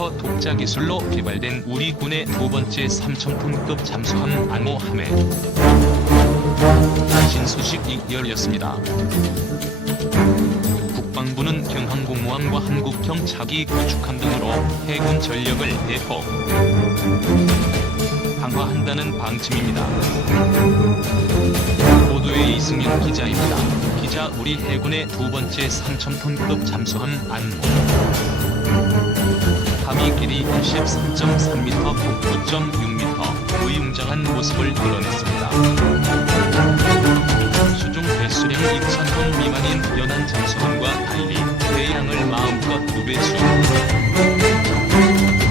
특허 독자 기술로 개발된 우리 군의 두 번째 3,000톤급 잠수함 안모함의 진수식이 열렸습니다. 국방부는 경항공모함과 한국형 차기 구축함 등으로 해군 전력을 대폭 강화한다는 방침입니다. 보도의 이승윤 기자입니다. 기자 우리 해군의 두 번째 3,000톤급 잠수함 안모 함이 길이 23.3m, 폭 9.6m, 의웅장한 모습을 드러냈습니다. 수중 배수량 2,000톤 미만인 연안 잠수함과 달리 배양을 마음껏 누배수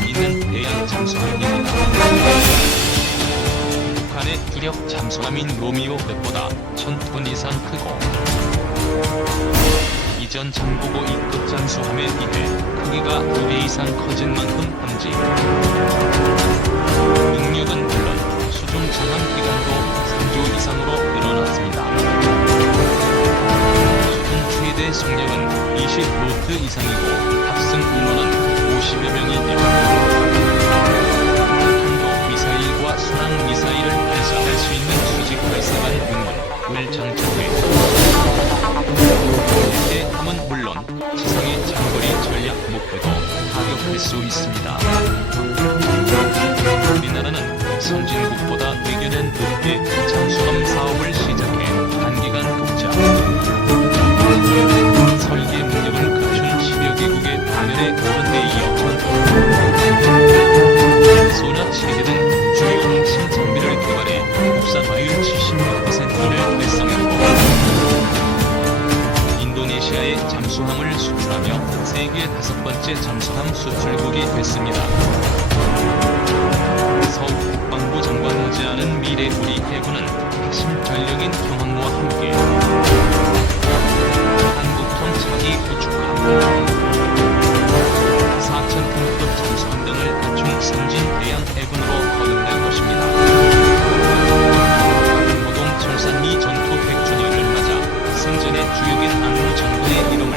있는 배양 잠수함입니다. 북한의 주력 잠수함인 로미오보다 1,000톤 이상 크고 이전 장보고 2급 잠수함에 비해 크기가 2배 이상 커진 만큼 함지 능력은 물론 수중 전함 기간도 3조 이상으로 늘어났습니다. 수중 최대 속력은 20노트 이상이고 탑승 인원은 50여 명이며 탄도 미사일과 순항 미사일을 발사할 수 있는 수직 발사관 능원을 장착해 함은 물론 지상의 장거리 전략 목표도 타격할 수 있습니다. 우리나라는 선진국보다 100여 년 늦게 잠수함 사업을 시작해 단기간 독자 설계 능력을 갖춘 10여 개국의 단열에 오른 데 이어 소나 체계 등 주요 핵심 장비를 개발해 국산화율 76%를 달성했고 인도네시아에 잠수함을 수출하며 세계 5번째 잠수함 수출국이 됐습니다. 서욱 국방부 장관 못지않은 미래 우리 해군은 핵심 전력인 경항모와 함께 한국형 차기 구축함, 4,000톤급 잠수함 등을 갖춘 선진 대양 해군으로 거듭날 것입니다. 호동 청산리 전투 100주년을 맞아 승전의 주역인 안모 장군의 이름을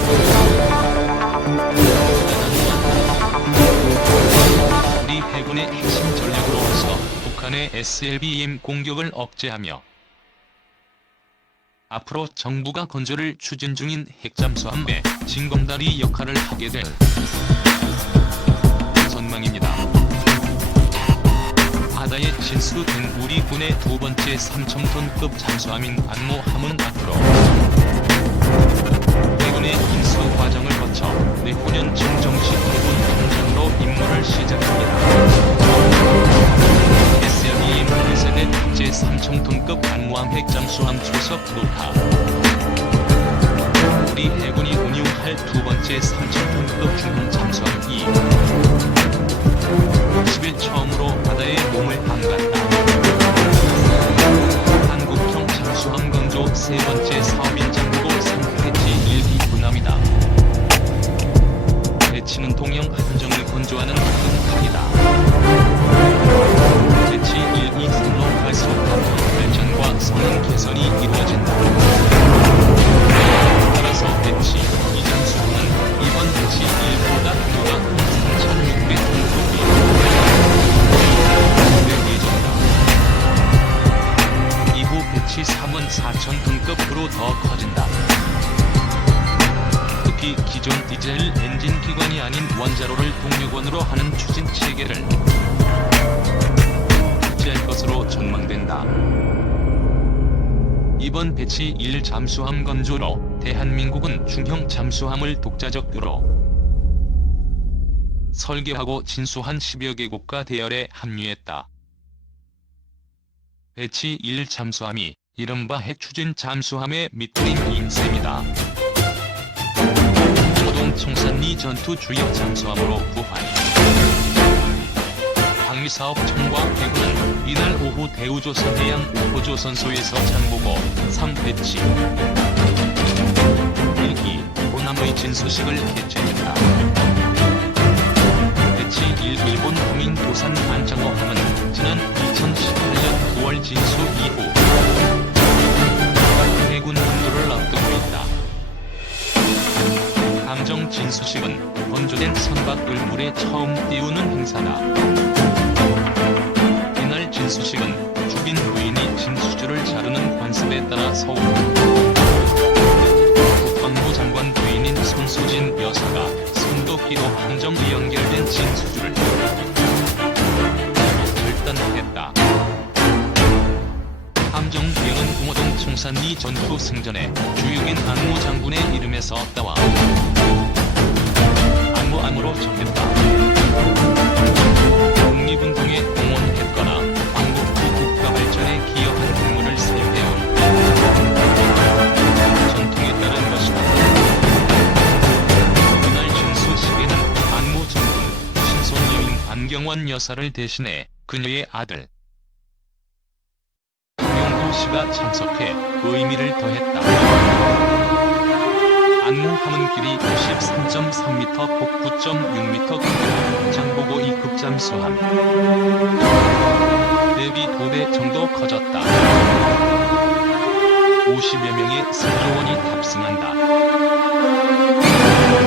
우리 해군의 핵심 전력으로서 북한의 SLBM 공격을 억제하며 앞으로 정부가 건조를 추진 중인 핵잠수함의 징검다리 역할을 하게 될 전망입니다. 바다에 진수된 우리 군의 두 번째 3,000톤급 잠수함인 안모함은 앞으로 해군의 인수 과정을 거쳐 내후년 정정식 해군 함장으로 임무를 시작합니다. SLBM 1세대 제3,000톤급 안모함 핵잠수함 초석 노타 우리 해군이 운용할 두 번째 3,000톤급 중형 잠수함 2 10일 처음으로 바다에 몸을 담갔다. 한국형 잠수함 건조 세 번째 사업인 장보고 3배치 1기 군함이다. 배치는 동형 함정을 건조하는 큰 칼이다. 배치 1기 선로 갈수록 발전과 성능 개선이 이루어진다. 따라서 배치 2 잠수함은 이번 배치 1보다 규모가 큰 3,600톤급이 배치 3은 4,000톤급으로 더 커진다. 특히 기존 디젤 엔진 기관이 아닌 원자로를 동력원으로 하는 추진 체계를 탑재할 것으로 전망된다. 이번 배치 1 잠수함 건조로 대한민국은 중형 잠수함을 독자적으로 설계하고 진수한 10여 개국가 대열에 합류했다. 배치 1 잠수함이 이른바 핵추진 잠수함의 밑그림 인셈이다. 호동 청산리 전투 주역 잠수함으로 부활. 방위사업 청과 해군은 이날 오후 대우조선해양 5호조 선소에서 장보고 3배치 1기 호남의 진수식을 개최했다. 배치 1 일본 국민 도산 안창호함은 지난 2018년 9월 진수 이후 해군 분도를 앞두고 있다. 함정 진수식은 건조된 선박 을물에 세계 처음 띄우는 행사다. 이날 진수식은 죽인 부인이 진수주를 자르는 관습에 따라 서울 국방부 장관 부인인 손수진 여사가 손도끼로 항정이 연결된 진수주를 절단했다. 함정기영은 공호동 청산리 전투 승전에 주육인 안모 장군의 이름에서 따와 안모암으로 적혔다. 독립운동에 공헌했거나 광복후 국가 발전에 기여한 인물을 사용해온 전통에 따른 것이다. 이날 진수식에는 안모 장군, 신손 여인 안경원 여사를 대신해 그녀의 아들 씨가 참석해 의미를 더했다. 안모함은 길이 93.3m, 폭 9.6m, 크기로 장보고 2급 잠수함 대비 2배 정도 커졌다. 50여 명의 승조원이 탑승한다.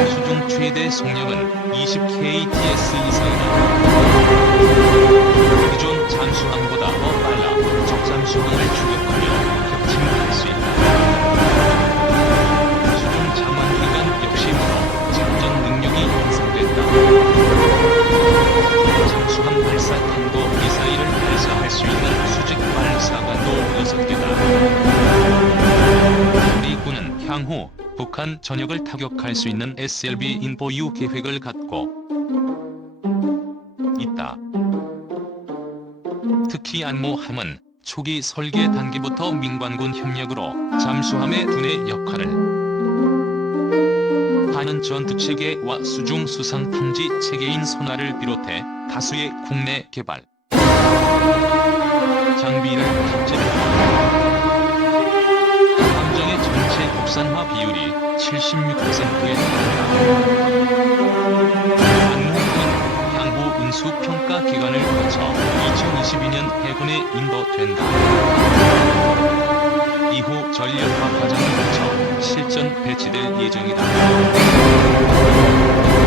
수중 최대 속력은 20kts 이상이다. 기존 잠수함보다 더 빨라 적잠수함을 추격하며 격침할 수 있다. 수중 잠안기간 역시 멀어 직전 능력이 향상됐다. 잠수함 발사탄도 미사일을 발사할 수 있는 수직 발사관도 6개다. 우리 군은 향후 북한 전역을 타격할 수 있는 SLB인 보유 계획을 갖고 있다. 특히 안모함은 초기 설계 단계부터 민관군 협력으로 잠수함의 두뇌 역할을 하는 전투체계와 수중 수상 탐지 체계인 소나를 비롯해 다수의 국내 개발 장비를 탑재했다. 함정의 전체 국산화 비율이 76%에 달한다. 안모함은 향후 인수평가 기간을 거쳐 2022년 해군에 인도된다. 이후 전력화 과정을 거쳐 실전 배치될 예정이다.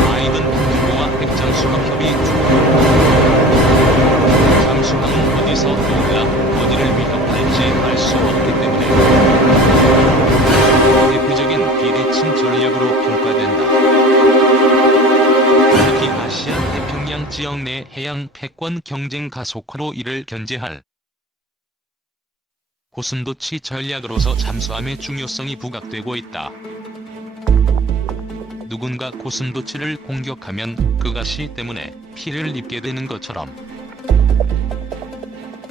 바이든 국무부와 핵잠수함 협의 잠수함은 어디서 떠올라 어디를 위협할지 알 수 없기 때문에 대표적인 비대칭 전략으로 평가된다. 특히 아시아 태평양 지역 내 해양 패권 경쟁 가속화로 이를 견제할 고순도치 전략으로서 잠수함의 중요성이 부각되고 있다. 누군가 고순도치를 공격하면 그 가시 때문에 피해를 입게 되는 것처럼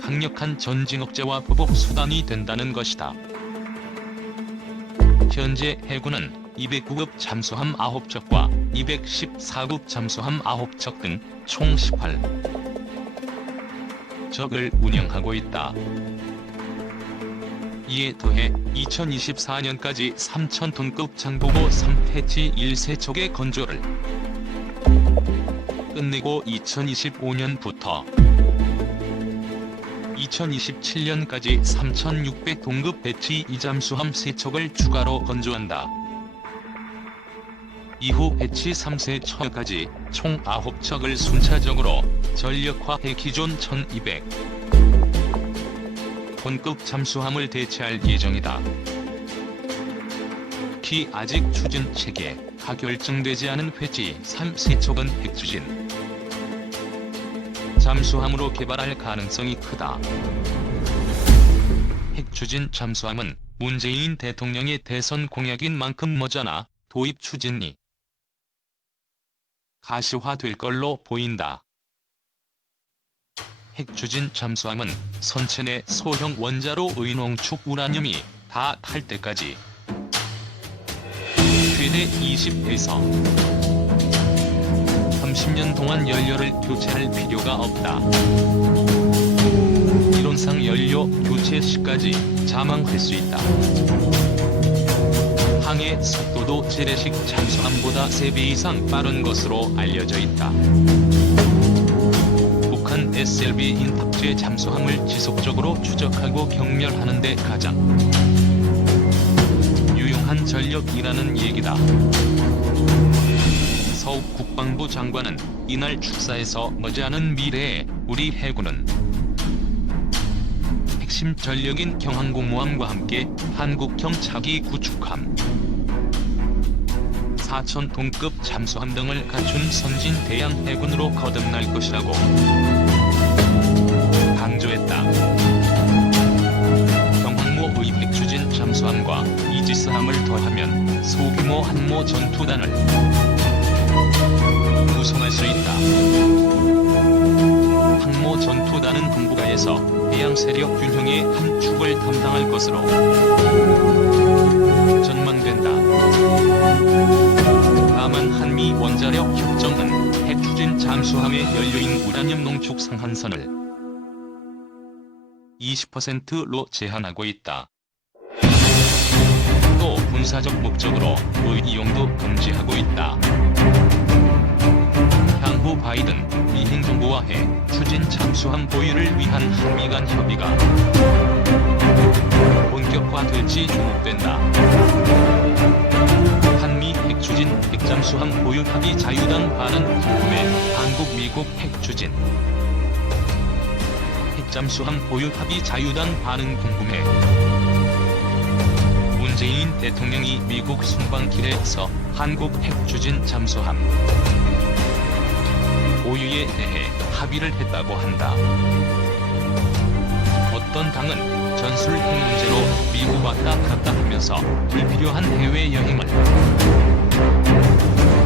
강력한 전징 억제와 보복 수단이 된다는 것이다. 현재 해군은 209급 잠수함 9척과 214급 잠수함 9척 등 총 18척을 운영하고 있다. 이에 더해 2024년까지 3,000톤급 장보고 3패치 1세척의 건조를 끝내고 2025년부터 2027년까지 3,600톤급 배치 2잠수함 3척을 추가로 건조한다. 이후 배치 3세척까지 총 9척을 순차적으로 전력화해 기존 1,200톤급 잠수함을 대체할 예정이다. 특히 아직 추진 체계가 결정되지 않은 배치 3세척은 핵추진 잠수함으로 개발할 가능성이 크다. 핵추진 잠수함은 문재인 대통령의 대선 공약인 만큼 머지않아 도입 추진이 가시화될 걸로 보인다. 핵추진 잠수함은 선체 내 소형 원자로 의농축 우라늄이 다 탈 때까지 최대 20에서 30년 동안 연료를 교체할 필요가 없다. 이론상 연료 교체 시까지 자망할 수 있다. 항해 속도도 재래식 잠수함보다 3배 이상 빠른 것으로 알려져 있다. 북한 SLB인 탑재 잠수함을 지속적으로 추적하고 경멸하는 데 가장 유용한 전력이라는 얘기다. 서욱 국방부 장관은 이날 축사에서 머지않은 미래에 우리 해군은 핵심 전력인 경항공모함과 함께 한국형 차기 구축함, 4,000톤급 잠수함 등을 갖춘 선진 대양 해군으로 거듭날 것이라고 강조했다. 경항모의 백추진 잠수함과 이지스함을 더하면 소규모 항모 전투단을 구성할 수 있다. 항모 전투단은 동북아에서 해양 세력 균형의 한 축을 담당할 것으로 전망된다. 다만 한미 원자력 협정은 핵추진 잠수함의 연료인 우라늄 농축 상한선을 20%로 제한하고 있다. 또 군사적 목적으로 의 이용도 금지하고 있다. 향후 바이든 미 행정부와 해 추진 잠수함 보유를 위한 한미 간 협의가 본격화될지 주목된다. 한미 핵추진 핵잠수함 보유 합의 자유당 반응 궁금해. 한국 미국 핵추진 핵잠수함 보유 합의 자유당 반응 궁금해. 문재인 대통령이 미국 순방길에서 한국 핵추진 잠수함 보유에 대해 합의를 했다고 한다. 어떤 당은 전술 핵 문제로 미국 왔다 갔다 하면서 불필요한 해외여행을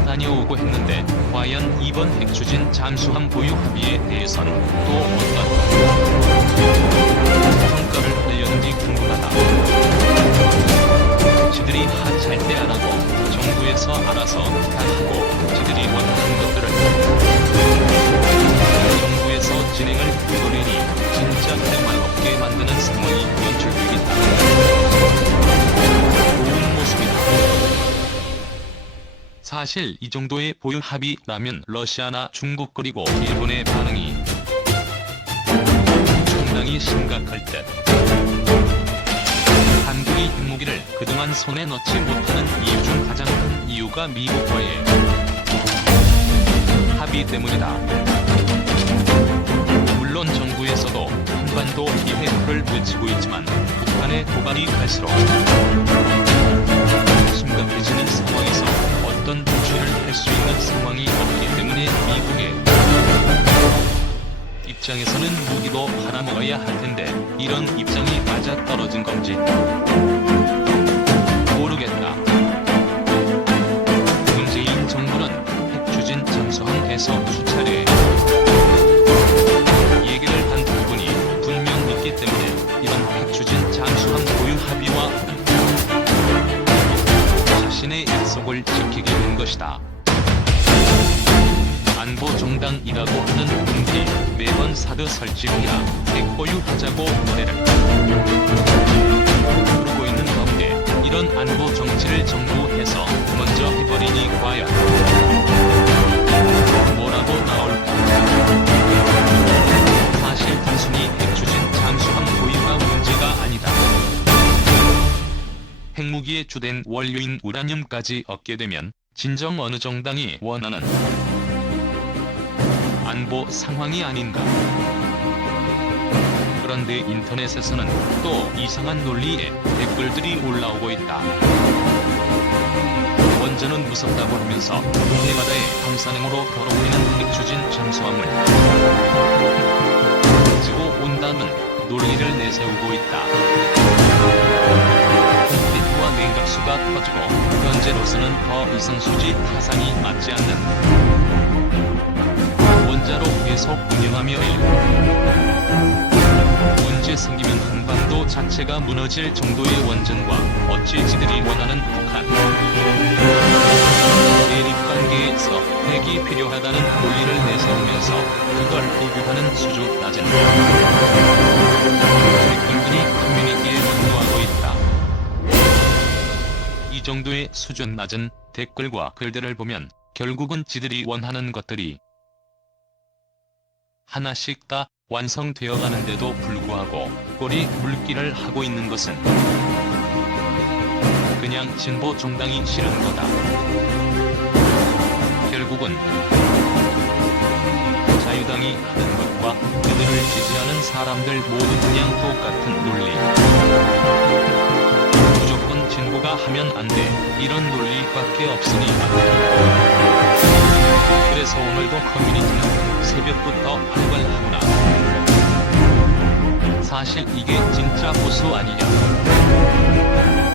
다녀오고 했는데 과연 이번 핵추진 잠수함 보유 합의에 대해서는 또 어떤 평가를 하려는지 궁금하다. 지들이 하차할 때 안 하고 정부에서 알아서 다 하고 지들이 원하는 것들을 정부에서 진행을 해버리니 진짜 할 말 없게 만드는 상황이 연출되겠다. 좋은 모습이다. 사실 이 정도의 보유 합의라면 러시아나 중국 그리고 일본의 반응이 상당히 심각할 듯. 한국이 핵무기를 그동안 손에 넣지 못하는 이유 중 가장 큰 이유가 미국과의 합의 때문이다. 물론 정부에서도 한반도 비핵화를 외치고 있지만 북한의 도발이 갈수록 심각해지는 상황에서 어떤 조치를 할 수 있는 상황이 없기 때문에 미국의 입장에서는 무기도 팔아먹어야 할 텐데 이런 입장이 맞아떨어진 건지 모르겠다. 문재인 정부는 핵추진 잠수함에서 수차례 얘기를 한 부분이 분명 있기 때문에 이번 핵추진 잠수함 보유 합의와 자신의 약속을 지키게 된 것이다. 안보 정당이라고 하는 분들이 매번 사드 설치기라 핵 보유하자고 노래를 부르고 있는 가운데 이런 안보 정치를 정부에서 먼저 해버리니 과연 뭐라고 나올까? 사실 단순히 핵추진 잠수함 보유가 문제가 아니다. 핵무기의 주된 원료인 우라늄까지 얻게 되면 진정 어느 정당이 원하는 안보 상황이 아닌가. 그런데 인터넷에서는 또 이상한 논리의 댓글들이 올라오고 있다. 먼저는 무섭다고 하면서 해바다의 방사능으로 더러워지는 핵추진 잠수함을 가지고 온다는 논리를 내세우고 있다. 콘크리트와 냉각수가 터지고 현재로서는 더 이상 수지 타산이 맞지 않는 원자로 계속 운영하며 문제 생기면 한반도 자체가 무너질 정도의 원전과 어찌 지들이 원하는 북한 대립관계에서 핵이 필요하다는 논리를 내세우면서 그걸 비교하는 수준 낮은 댓글들이 커뮤니티에 분노하고 있다. 이 정도의 수준 낮은 댓글과 글들을 보면 결국은 지들이 원하는 것들이 하나씩 다 완성되어 가는데도 불구하고 꼬리 굵기를 하고 있는 것은 그냥 진보 정당이 싫은 거다. 결국 결국은 자유당이 하는 것과 그들을 지지하는 사람들 모두 그냥 똑같은 논리. 무조건 진보가 하면 안 돼. 이런 논리밖에 없으니. 그래서 오늘도 커뮤니티는 새벽부터 활발하구나. 사실 이게 진짜 보수 아니냐.